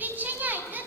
Відчиняйте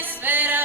espera.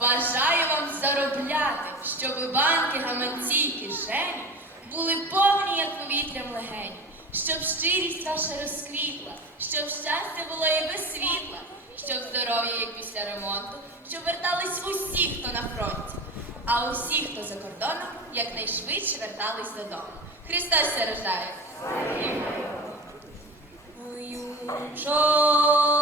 Бажаю вам заробляти, щоб банки, гаманці і кишені були повні, як повітрям легені, щоб щирість ваша розквітла, щоб щастя було і без світла, щоб здоров'я, як після ремонту, щоб вертались усі, хто на фронті, а усі, хто за кордоном, якнайшвидше вертались додому. Христос все рождає! Чо